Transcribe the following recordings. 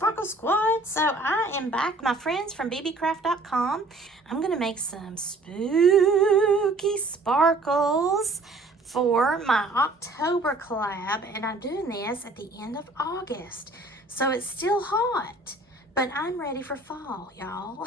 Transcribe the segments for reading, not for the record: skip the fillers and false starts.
Sparkle Squad. So I am back with my friends from Beebeecraft.com. I'm going to make some spooky sparkles for my October collab, and I'm doing this at the end of August. So it's still hot, but I'm ready for fall, y'all.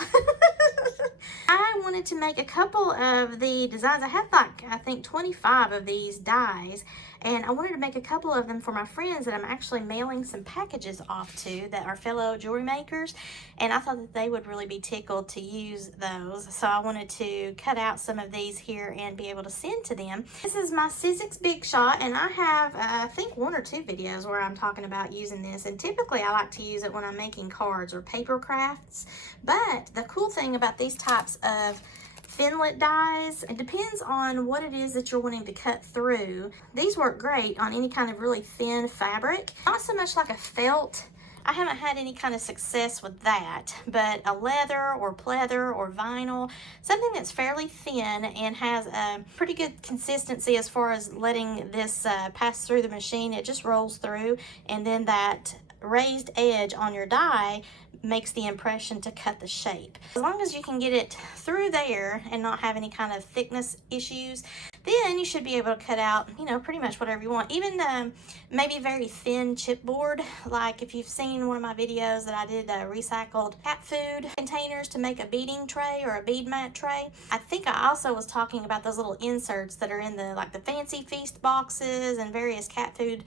I wanted to make a couple of the designs. I have like, I think 25 of these dies, and I wanted to make a couple of them for my friends that I'm actually mailing some packages off to that are fellow jewelry makers, and I thought that they would really be tickled to use those. So I wanted to cut out some of these here and be able to send to them. This is my Sizzix Big Shot, and I have I think 1 or 2 videos where I'm talking about using this, and typically I like to use it when I'm making cards or paper crafts. But the cool thing about these types of Finlet dies, it depends on what it is that you're wanting to cut through. These work great on any kind of really thin fabric. Not so much like a felt. I haven't had any kind of success with that, but a leather or pleather or vinyl, something that's fairly thin and has a pretty good consistency as far as letting this pass through the machine. It just rolls through, and then that raised edge on your die makes the impression to cut the shape. As long as you can get it through there and not have any kind of thickness issues, then you should be able to cut out, you know, pretty much whatever you want. Even maybe very thin chipboard, like if you've seen one of my videos that I did recycled cat food containers to make a beading tray or a bead mat tray. I think I also was talking about those little inserts that are in the like the fancy feast boxes and various cat food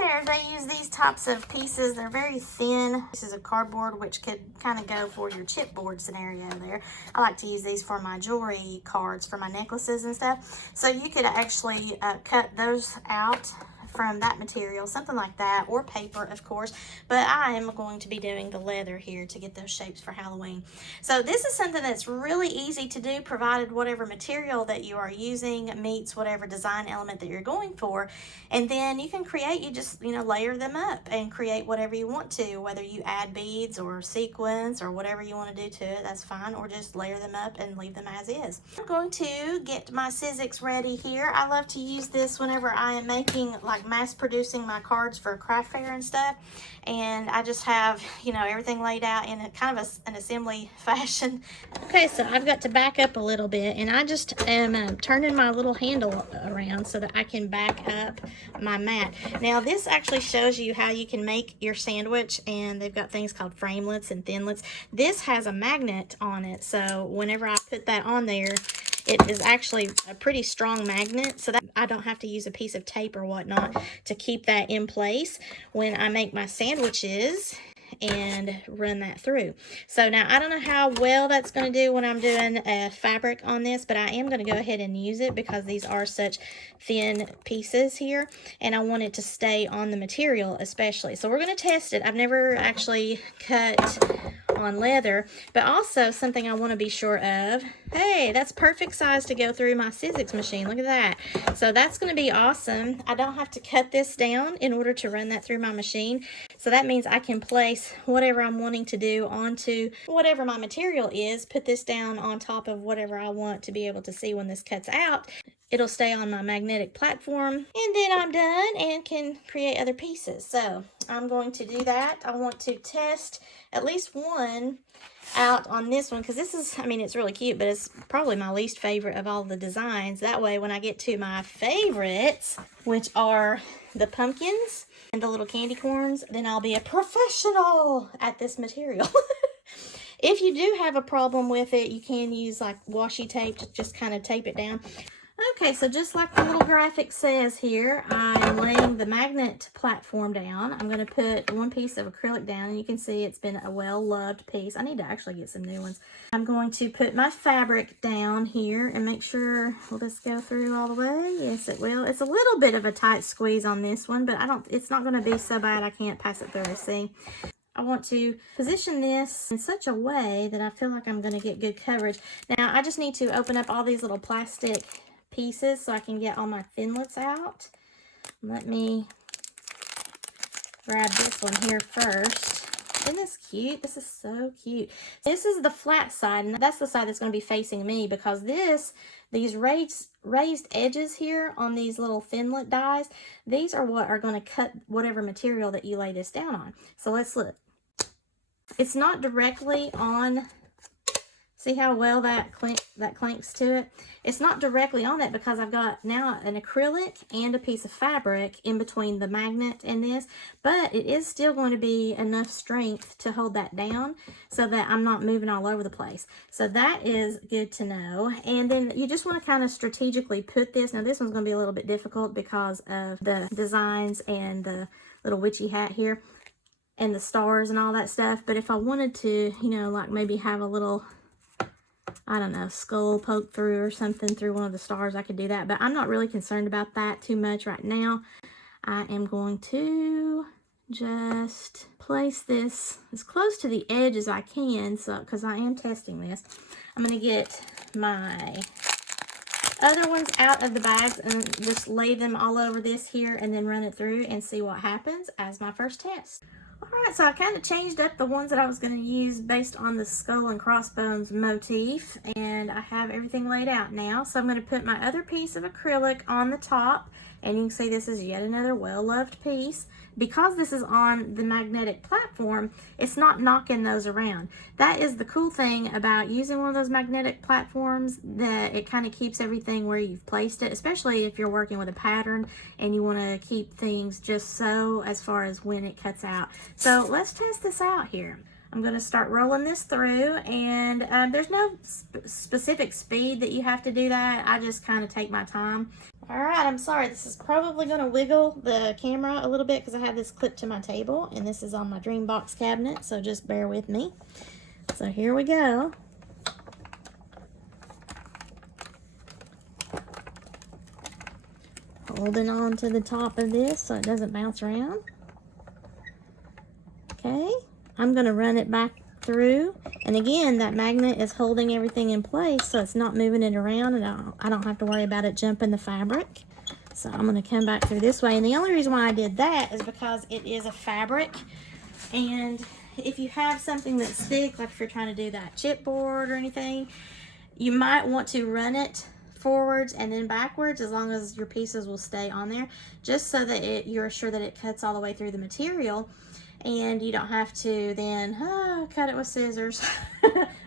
where they use these types of pieces. They're very thin pieces of cardboard, which could kind of go for your chipboard scenario there. I like to use these for my jewelry cards, for my necklaces and stuff. So you could actually cut those out from that material, something like that, or paper, of course. But I am going to be doing the leather here to get those shapes for Halloween. So this is something that's really easy to do, provided whatever material that you are using meets whatever design element that you're going for. And then you can create, you just, you know, layer them up and create whatever you want to, whether you add beads or sequins or whatever you want to do to it, that's fine, or just layer them up and leave them as is. I'm going to get my Sizzix ready here. I love to use this whenever I am making, like, mass producing my cards for craft fair and stuff, and I just have, you know, everything laid out in a kind of an assembly fashion. Okay, so I've got to back up a little bit, and I just am turning my little handle around so that I can back up my mat. Now this actually shows you how you can make your sandwich, and they've got things called framelets and thinlets. This has a magnet on it, so whenever I put that on there, it is actually a pretty strong magnet, so that I don't have to use a piece of tape or whatnot to keep that in place when I make my sandwiches and run that through. So now I don't know how well that's going to do when I'm doing a fabric on this, but I am going to go ahead and use it because these are such thin pieces here, and I want it to stay on the material especially. So we're going to test it. I've never actually cut on leather, but also something I want to be sure of. Hey, that's perfect size to go through my Sizzix machine. Look at that. So that's going to be awesome. I don't have to cut this down in order to run that through my machine. So that means I can place whatever I'm wanting to do onto whatever my material is, put this down on top of whatever I want to be able to see when this cuts out. It'll stay on my magnetic platform, and then I'm done and can create other pieces. So I'm going to do that. I want to test at least one out on this one, because this is, I mean, it's really cute, but it's probably my least favorite of all the designs. That way, when I get to my favorites, which are the pumpkins and the little candy corns, then I'll be a professional at this material. If you do have a problem with it, you can use like washi tape to just kind of tape it down. Okay, so just like the little graphic says here, I'm laying the magnet platform down. I'm going to put one piece of acrylic down, and you can see it's been a well-loved piece. I need to actually get some new ones. I'm going to put my fabric down here and make sure, will this go through all the way? Yes, it will. It's a little bit of a tight squeeze on this one, but it's not going to be so bad I can't pass it through. See? I want to position this in such a way that I feel like I'm going to get good coverage. Now, I just need to open up all these little plastic pieces so I can get all my thinlets out. Let me grab this one here first. Isn't this cute? This is so cute. This is the flat side, and that's the side that's going to be facing me, because these raised edges here on these little thinlet dies, these are what are going to cut whatever material that you lay this down on. So let's look. It's not directly on, see how well that clanks to it? It's not directly on that because I've got now an acrylic and a piece of fabric in between the magnet and this, but it is still going to be enough strength to hold that down so that I'm not moving all over the place. So that is good to know. And then you just want to kind of strategically put this. Now this one's going to be a little bit difficult because of the designs and the little witchy hat here and the stars and all that stuff. But if I wanted to, you know, like maybe have a little, I don't know, skull poke through or something through one of the stars, I could do that. But I'm not really concerned about that too much right now. I am going to just place this as close to the edge as I can, so because I am testing this. I'm going to get my other ones out of the bags and just lay them all over this here and then run it through and see what happens as my first test. Alright, so I kind of changed up the ones that I was going to use based on the skull and crossbones motif, and I have everything laid out now. So I'm going to put my other piece of acrylic on the top, and you can see this is yet another well-loved piece. Because this is on the magnetic platform, it's not knocking those around. That is the cool thing about using one of those magnetic platforms, that it kind of keeps everything where you've placed it, especially if you're working with a pattern and you want to keep things just so as far as when it cuts out. So let's test this out here. I'm going to start rolling this through, and there's no specific speed that you have to do that. I just kind of take my time. Alright, I'm sorry, this is probably going to wiggle the camera a little bit because I have this clipped to my table, and this is on my dream box cabinet, so just bear with me. So here we go. Holding on to the top of this so it doesn't bounce around. Okay, I'm going to run it back through, and again that magnet is holding everything in place so it's not moving it around, and I don't have to worry about it jumping the fabric. So I'm going to come back through this way, and the only reason why I did that is because it is a fabric, and if you have something that's thick, like if you're trying to do that chipboard or anything, you might want to run it forwards and then backwards, as long as your pieces will stay on there, just so that you're sure that it cuts all the way through the material. And you don't have to then cut it with scissors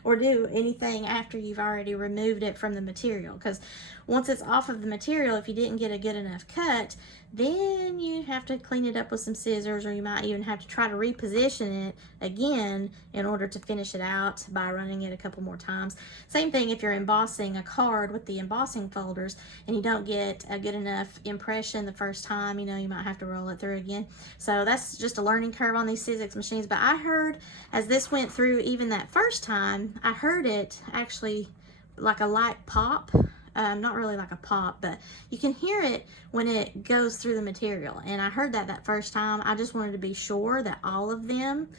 or do anything after you've already removed it from the material. Because once it's off of the material, if you didn't get a good enough cut, then you have to clean it up with some scissors, or you might even have to try to reposition it again in order to finish it out by running it a couple more times. Same thing if you're embossing a card with the embossing folders and you don't get a good enough impression the first time, you know, you might have to roll it through again. So that's just a learning curve on these Sizzix machines. But I heard, as this went through even that first time, I heard it actually like a light pop. Not really like a pop, but you can hear it when it goes through the material. And I heard that first time. I just wanted to be sure that all of them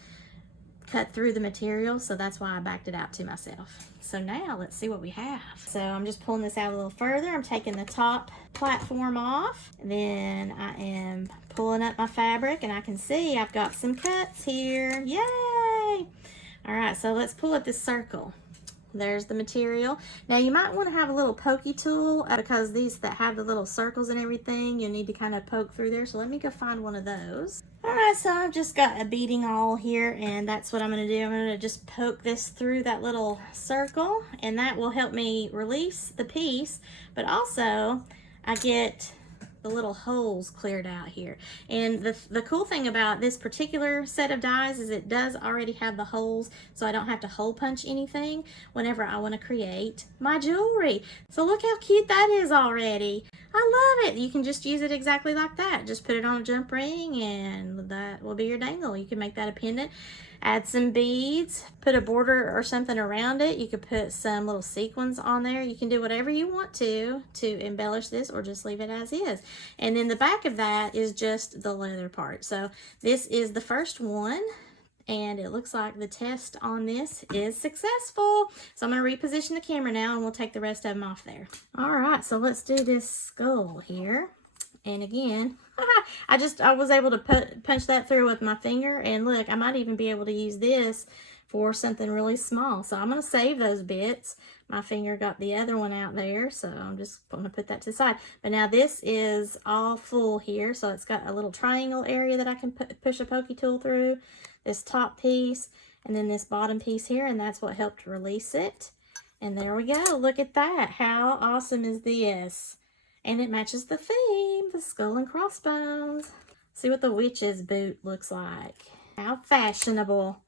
cut through the material, so that's why I backed it out to myself. So now let's see what we have. So I'm just pulling this out a little further. I'm taking the top platform off, then I am pulling up my fabric, and I can see I've got some cuts here. Yay! All right, so let's pull up this circle. There's the material. Now you might want to have a little pokey tool, because these that have the little circles and everything, you need to kind of poke through there. So let me go find one of those. Alright, so I've just got a beading awl here, and that's what I'm going to do. I'm going to just poke this through that little circle, and that will help me release the piece, but also I get the little holes cleared out here. And the cool thing about this particular set of dies is it does already have the holes, so I don't have to hole punch anything whenever I want to create my jewelry. So look how cute that is already. I love it. You can just use it exactly like that. Just put it on a jump ring and that will be your dangle. You can make that a pendant. Add some beads, put a border or something around it. You could put some little sequins on there. You can do whatever you want to embellish this, or just leave it as is. And then the back of that is just the leather part. So this is the first one, and it looks like the test on this is successful. So I'm going to reposition the camera now, and we'll take the rest of them off there. All right, so let's do this skull here. And again, I was able to punch that through with my finger, and look, I might even be able to use this for something really small. So I'm going to save those bits. My finger got the other one out there, so I'm just going to put that to the side. But now this is all full here, so it's got a little triangle area that I can push a pokey tool through, this top piece, and then this bottom piece here, and that's what helped release it. And there we go. Look at that. How awesome is this? And it matches the theme, the skull and crossbones. See what the witch's boot looks like. How fashionable.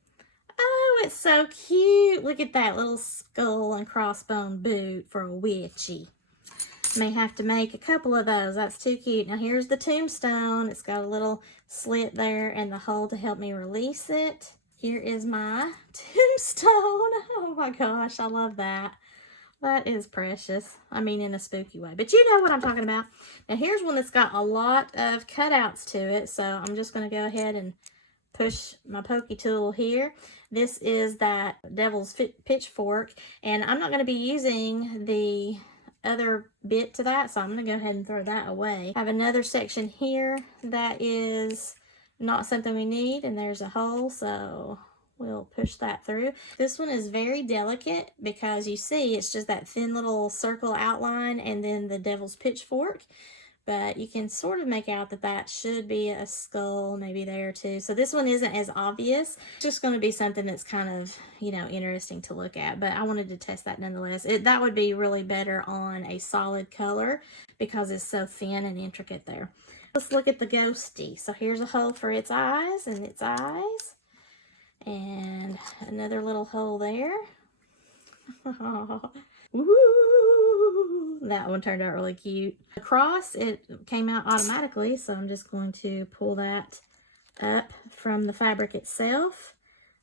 Oh, it's so cute. Look at that little skull and crossbone boot for a witchy. May have to make a couple of those. That's too cute. Now here's the tombstone. It's got a little slit there and the hole to help me release it. Here is my tombstone. Oh my gosh, I love that. That is precious. I mean, in a spooky way, but you know what I'm talking about. Now here's one that's got a lot of cutouts to it, so I'm just going to go ahead and push my pokey tool here. This is that devil's pitchfork, and I'm not going to be using the other bit to that, so I'm going to go ahead and throw that away. I have another section here that is not something we need, and there's a hole, so we'll push that through. This one is very delicate because you see it's just that thin little circle outline and then the devil's pitchfork, but you can sort of make out that that should be a skull maybe there too. So this one isn't as obvious. It's just going to be something that's kind of, you know, interesting to look at, but I wanted to test that nonetheless. That would be really better on a solid color because it's so thin and intricate there. Let's look at the ghosty. So here's a hole for its eyes and its eyes. And another little hole there. Woo! That one turned out really cute. The cross, it came out automatically, so I'm just going to pull that up from the fabric itself.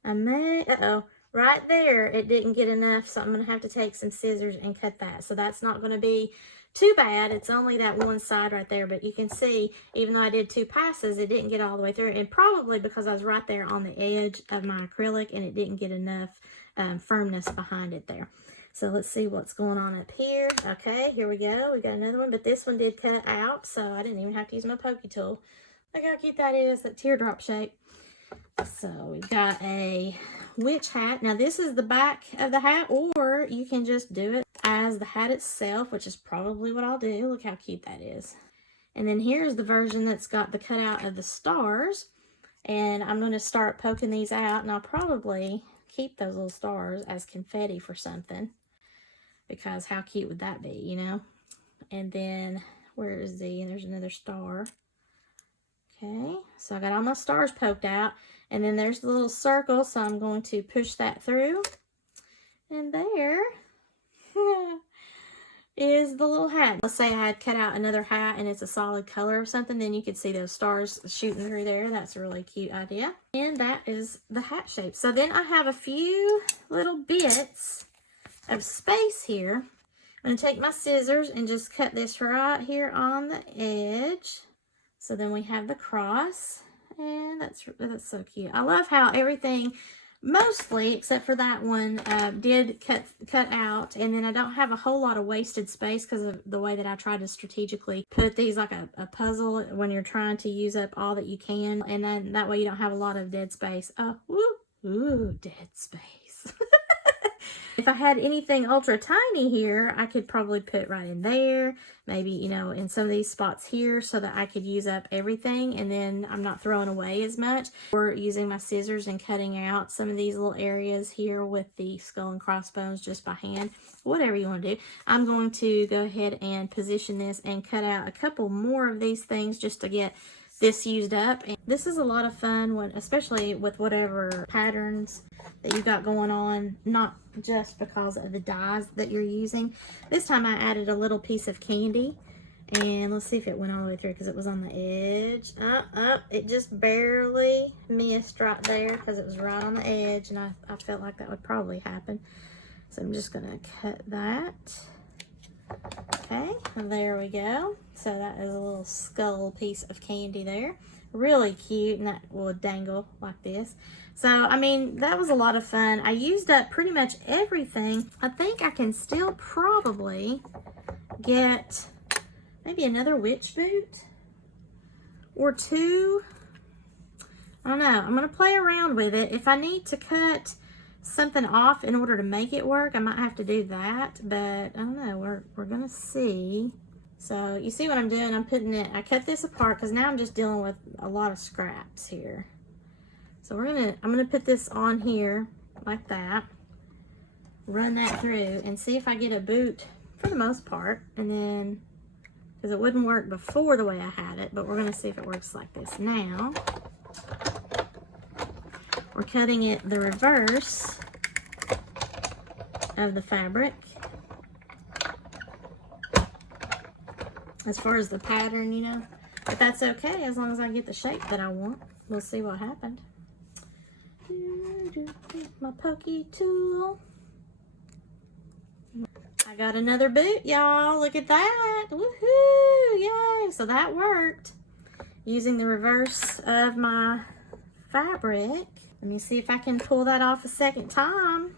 Uh-oh, right there it didn't get enough, so I'm going to have to take some scissors and cut that. So that's not going to be too bad. It's only that one side right there, but you can see even though I did 2 passes, it didn't get all the way through, and probably because I was right there on the edge of my acrylic and it didn't get enough firmness behind it there. So let's see what's going on up here. Okay, here we go. We got another one, but this one did cut out, so I didn't even have to use my pokey tool. Look how cute that is, that teardrop shape. So we've got a witch hat. Now this is the back of the hat, or you can just do it as the hat itself, which is probably what I'll do. Look how cute that is. And then here's the version that's got the cutout of the stars. And I'm going to start poking these out, and I'll probably keep those little stars as confetti for something, because how cute would that be, you know? And then where is the, and there's another star. Okay, so I got all my stars poked out, and then there's the little circle, so I'm going to push that through, and there is the little hat. Let's say I had cut out another hat and it's a solid color or something, then you could see those stars shooting through there. That's a really cute idea. And that is the hat shape. So then I have a few little bits of space here. I'm going to take my scissors and just cut this right here on the edge. So then we have the cross, and that's so cute. I love how everything, mostly except for that one, did cut out, and then I don't have a whole lot of wasted space because of the way that I try to strategically put these like a puzzle when you're trying to use up all that you can, and then that way you don't have a lot of dead space. Oh, ooh, dead space. If I had anything ultra tiny here, I could probably put right in there, maybe, you know, in some of these spots here so that I could use up everything and then I'm not throwing away as much. Or using my scissors and cutting out some of these little areas here with the skull and crossbones just by hand. Whatever you want to do. I'm going to go ahead and position this and cut out a couple more of these things just to get this used up. And this is a lot of fun, when, especially with whatever patterns that you got going on, not just because of the dyes that you're using. This time I added a little piece of candy, and let's see if it went all the way through because it was on the edge. It just barely missed right there because it was right on the edge, and I felt like that would probably happen. So I'm just gonna cut that. Okay, and there we go. So that is a little skull piece of candy there. Really cute, and that will dangle like this. So, I mean, that was a lot of fun. I used up pretty much everything. I think I can still probably get maybe another witch boot or 2. I don't know. I'm going to play around with it. If I need to cut something off in order to make it work, I might have to do that, but I don't know, we're gonna see. So you see what I'm doing, I cut this apart because now I'm just dealing with a lot of scraps here. So I'm gonna put this on here like that, run that through, and see if I get a boot for the most part. And then, because it wouldn't work before the way I had it, but we're gonna see if it works like this now. We're cutting it the reverse of the fabric. As far as the pattern, you know, but that's okay as long as I get the shape that I want. We'll see what happened. My pokey tool. I got another boot, y'all. Look at that. Woohoo! Yay! So that worked. Using the reverse of my fabric. Let me see if I can pull that off a second time.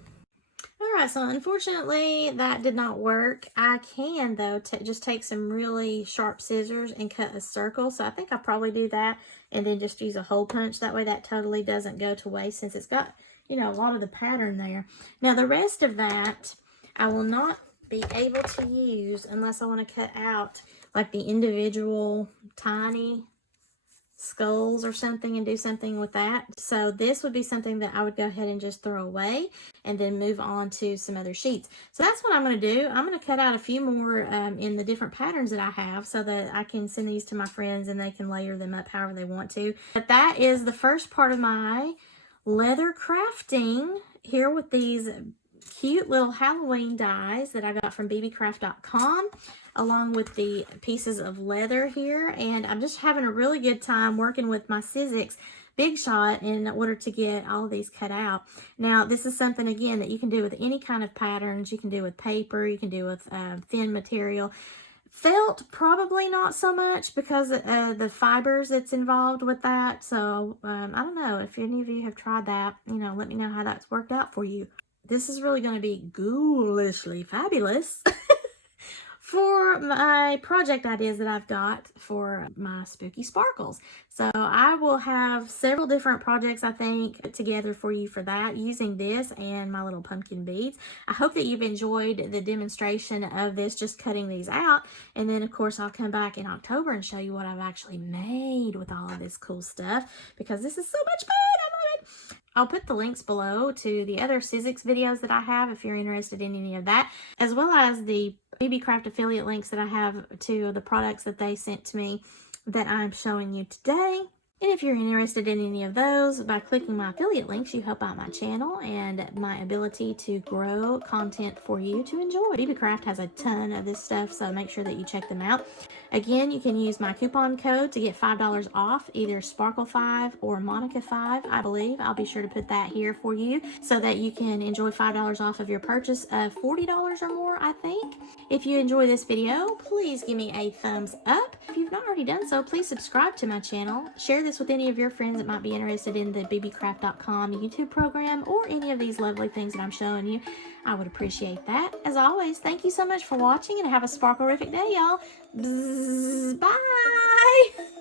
Alright, so unfortunately that did not work. I can, though, just take some really sharp scissors and cut a circle. So I think I'll probably do that and then just use a hole punch. That way that totally doesn't go to waste since it's got, you know, a lot of the pattern there. Now the rest of that I will not be able to use unless I want to cut out like the individual tiny skulls or something and do something with that. So this would be something that I would go ahead and just throw away and then move on to some other sheets. So that's what I'm going to do. I'm going to cut out a few more in the different patterns that I have so that I can send these to my friends and they can layer them up however they want to. But that is the first part of my leather crafting here with these cute little Halloween dies that I got from Beebeecraft.com, along with the pieces of leather here. And I'm just having a really good time working with my Sizzix Big Shot in order to get all of these cut out. Now, this is something, again, that you can do with any kind of patterns. You can do with paper, you can do with thin material. Felt, probably not so much because the fibers that's involved with that. So, I don't know. If any of you have tried that, you know, let me know how that's worked out for you. This is really going to be ghoulishly fabulous for my project ideas that I've got for my spooky sparkles. So I will have several different projects, I think, put together for you for that using this and my little pumpkin beads. I hope that you've enjoyed the demonstration of this, just cutting these out. And then, of course, I'll come back in October and show you what I've actually made with all of this cool stuff, because this is so much fun. I love it. I'll put the links below to the other Sizzix videos that I have if you're interested in any of that, as well as the Beebeecraft affiliate links that I have to the products that they sent to me that I'm showing you today. And if you're interested in any of those, by clicking my affiliate links, you help out my channel and my ability to grow content for you to enjoy. Beebeecraft has a ton of this stuff, so make sure that you check them out. Again, you can use my coupon code to get $5 off, either Sparkle5 or Monica5, I believe. I'll be sure to put that here for you so that you can enjoy $5 off of your purchase of $40 or more, I think. If you enjoy this video, please give me a thumbs up. If you've not already done so, please subscribe to my channel. Share this with any of your friends that might be interested in the Beebeecraft.com YouTube program or any of these lovely things that I'm showing you. I would appreciate that. As always, thank you so much for watching and have a sparkle-rific day, y'all. Bye!